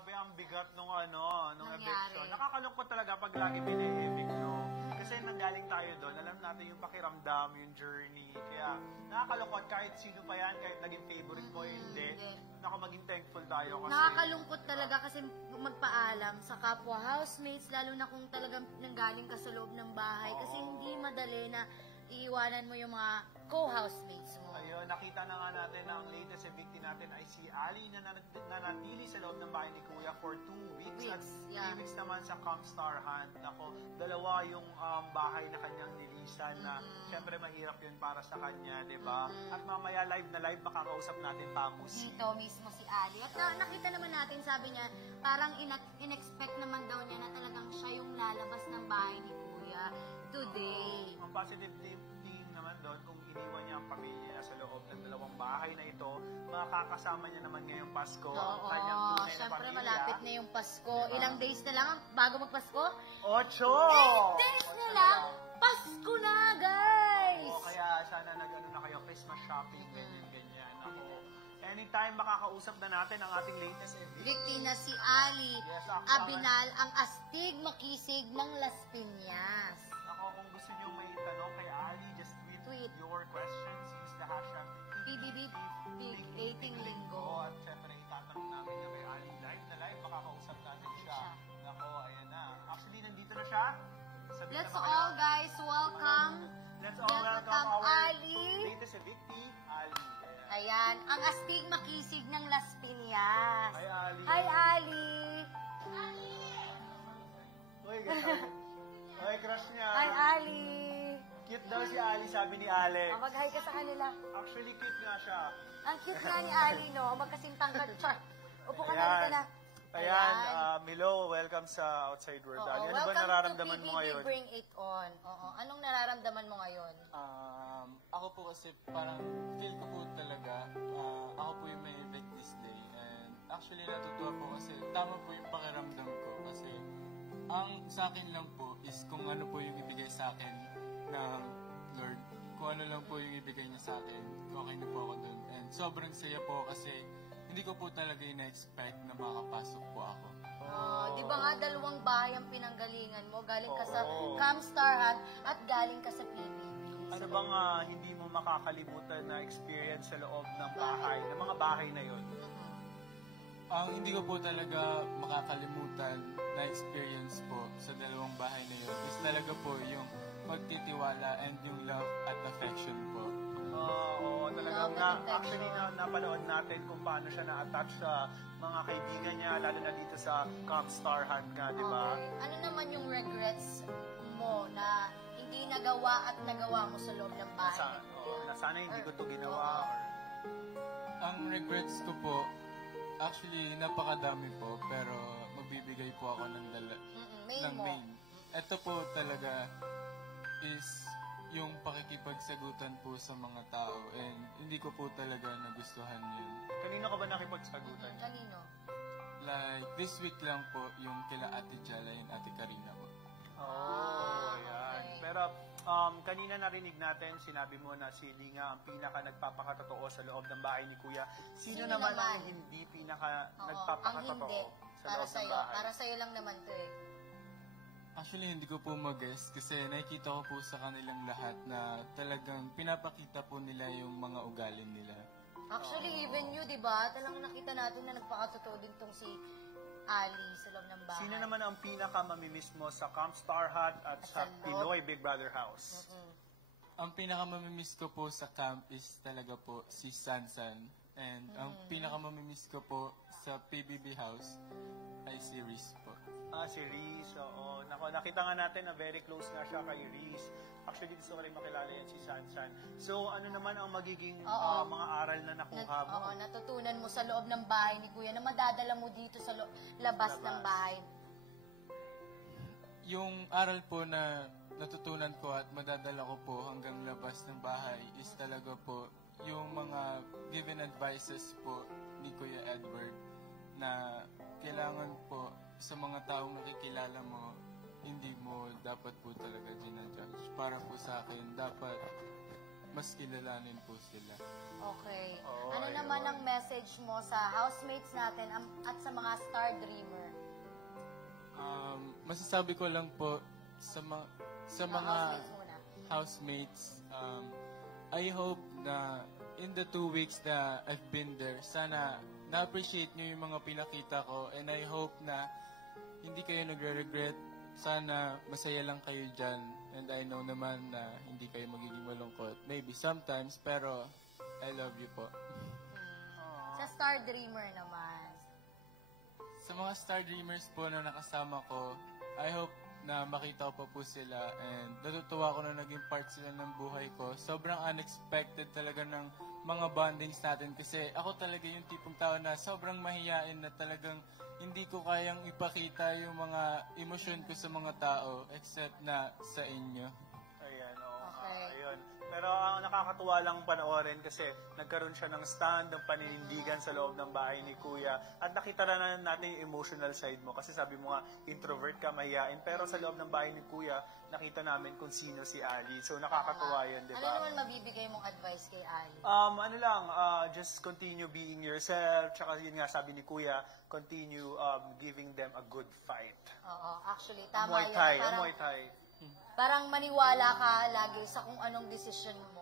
Grabe, ang bigat nung nung Nangyari. eviction. Nakakalungkot talaga pag lagi bine-evict, no? Kasi nanggaling tayo doon, alam natin yung pakiramdam, yung journey. Kaya nakakalungkot kahit sino pa yan, kahit naging favorite mo, hindi. Naku, maging thankful tayo kasi... Nakakalungkot talaga kasi magpaalam sa kapwa housemates, lalo na kung talagang nanggaling ka sa loob ng bahay. Kasi hindi madali na iiwanan mo yung mga co-housemates mo. Ayun, nakita na nga natin na ang latest evictee natin ay si Ali na nanatili sa loob ng bahay ni Kuya for 2 weeks. At 3 weeks naman sa Comstar Hunt. Ako, dalawa yung bahay na kanyang nilisan na syempre mahirap yun para sa kanya, di ba? At mamaya live na live makakausap natin Tamus. Dito mismo si Ali. At nakita naman natin, sabi niya, parang in-expect naman daw niya na talagang siya yung lalabas ng bahay ni Kuya today. Ang positive thing naman doon, kung iniwan niya ang pamilya niya sa loob ng dalawang bahay na ito, makakasama niya naman ngayong Pasko ang kanyang tunay na syempre pamilya. Malapit na yung Pasko. Ilang days na lang bago magpasko? 8! 8 days na lang! Pasko na, guys! O, kaya sana nag-ano na kayo, Christmas shopping, ganyan. Ako, anytime makakausap na natin ang ating latest evictee. Victi na si Ali Yes, actually. Abinal, ang astig makisig ng Las Piñas. Ako, kung gusto niyo may tanong kay Ali, just tweet your questions. Use the hashtag BBB Big Dating Linggo. At syempre, itatanong namin na kay Ali live na live, makakausap natin siya. Nako, ayan na. Actually, nandito na siya. Sabihin Let's na ba all, kayo? guys, welcome. Let's all welcome our Ali. latest evictee, Ali. Ayan, ang astig makisig ng Las Piñas. Hi, Ali. Hi, Ali. Uy, ganyan. Uy, crush niya. Hi, Ali. Cute daw si Ali, sabi ni Alex. Mag-hi ka sa kanila. Actually, cute nga siya. Ang cute nga ni Ali, no? Magkasintang ka. Char. Upo ka Ayan. na. Ayan, Milo, welcome sa Outside World. Oo, Ali, ano ba welcome nararamdaman to mo ngayon? Bring It On. Oo. Anong nararamdaman mo ngayon? Ako po kasi parang feel ko po talaga, ako po yung may evict this day. And actually natutuwa po kasi tama po yung pakiramdam ko. Kasi ang sa akin lang po is kung ano po yung ibigay sa akin ng Lord. Kung ano lang po yung ibigay niya sa akin, okay na po ako dun. And sobrang saya po kasi hindi ko po talaga ina-expect na makapasok po ako. Di ba nga dalawang bahay ang pinanggalingan mo? Galing ka sa Oo. Comstar Hunt at galing ka sa PBB. Ano bang hindi mo makakalimutan na experience sa loob ng bahay, ng mga bahay na yon? Ang hindi ko po talaga makakalimutan na experience po sa dalawang bahay na yun is talaga po yung pagtitiwala and yung love at affection po. Oo, talagang actually napanood natin kung paano siya na-attach sa mga kaibigan niya, lalo na dito sa Comstar Hunt nga, di ba? Okay. Ano naman yung regrets mo na hindi nagawa at nagawa mo sa loob ng bahay? Na sana hindi ko to ginawa. Ang regrets ko po, actually napakadami po, pero magbibigay po ako ng main. Ito po talaga is yung pakikipagsagutan po sa mga tao and hindi ko po talaga nagustuhan yun. Kanino ka ba nakipagsagutan? Kanino? Like, this week lang po yung kila Ate Jala and Ate Karina po. Ayan. Okay. Pero kanina narinig natin, sinabi mo na si Linga ang pinaka nagpapakatotoo sa loob ng bahay ni Kuya. Sino naman ang hindi pinaka nagpapakatotoo ang hindi. sa loob ng bahay? Para sa'yo lang naman to eh. Actually, hindi ko po mag-guess kasi nakikita ko po sa kanilang lahat na talagang pinapakita po nila yung mga ugali nila. Actually, even you, di ba? Talagang nakita natin na nagpakatotoo din tong si Ali sa loob ng bahay. Sino naman ang pinaka mamimiss mo sa Comstar Hut at sa Pinoy Big Brother House? Ang pinakamamimiss ko po sa camp is talaga po si Sansan. And ang pinakamamimiss ko po sa PBB House ay si Reese po. Si Reese, oo. Nakita nga natin na very close nga siya kay Reese. Actually, gusto ko rin makilala yan si Sansan. So, ano naman ang magiging mga aral na nakuha mo? Oo, natutunan mo sa loob ng bahay ni Kuya na madadala mo dito sa labas ng bahay. Yung aral po na natutunan ko at madadala ko po hanggang labas ng bahay is talaga po yung mga given advices po ni Kuya Edward na kailangan po sa mga taong nakikilala mo, hindi mo dapat po talaga ginajudge. Para po sa akin, dapat mas kilalanin po sila. Okay. Oo, Ano ayun. naman ang message mo sa housemates natin at sa mga star dreamer? Masasabi ko lang po sa mga Housemates muna. housemates, I hope na in the 2 weeks na I've been there, sana na-appreciate nyo yung mga pinakita ko, and I hope na hindi kayo nagre-regret. Sana masaya lang kayo dyan, and I know naman na hindi kayo magiging malungkot. Maybe sometimes, pero I love you po. Sa star dreamer naman. Sa mga star dreamers po na nakasama ko, I hope na makita ko pa po sila, and natutuwa ko na naging part sila ng buhay ko. Sobrang unexpected talaga ng mga bondings natin, kasi ako talaga yung tipong tao na sobrang mahiyain na talagang hindi ko kayang ipakita yung mga emosyon ko sa mga tao except na sa inyo. Ayan, oo. Okay. Ayun. Pero ang nakakatuwa lang panoorin kasi nagkaroon siya ng stand, ng paninindigan sa loob ng bahay ni Kuya. At nakita na natin yung emotional side mo. Kasi sabi mo nga, introvert ka, mahihain. Pero sa loob ng bahay ni Kuya, nakita namin kung sino si Ali. So nakakatuwa yun, di Ano ba? naman mabibigay mong advice kay Ali? Ano lang, just continue being yourself. Tsaka yun nga, sabi ni Kuya, continue giving them a good fight. Oo, actually, tama Muay yun. Thai, Parang, Muay Thai. parang maniwala ka lagi sa kung anong desisyon mo.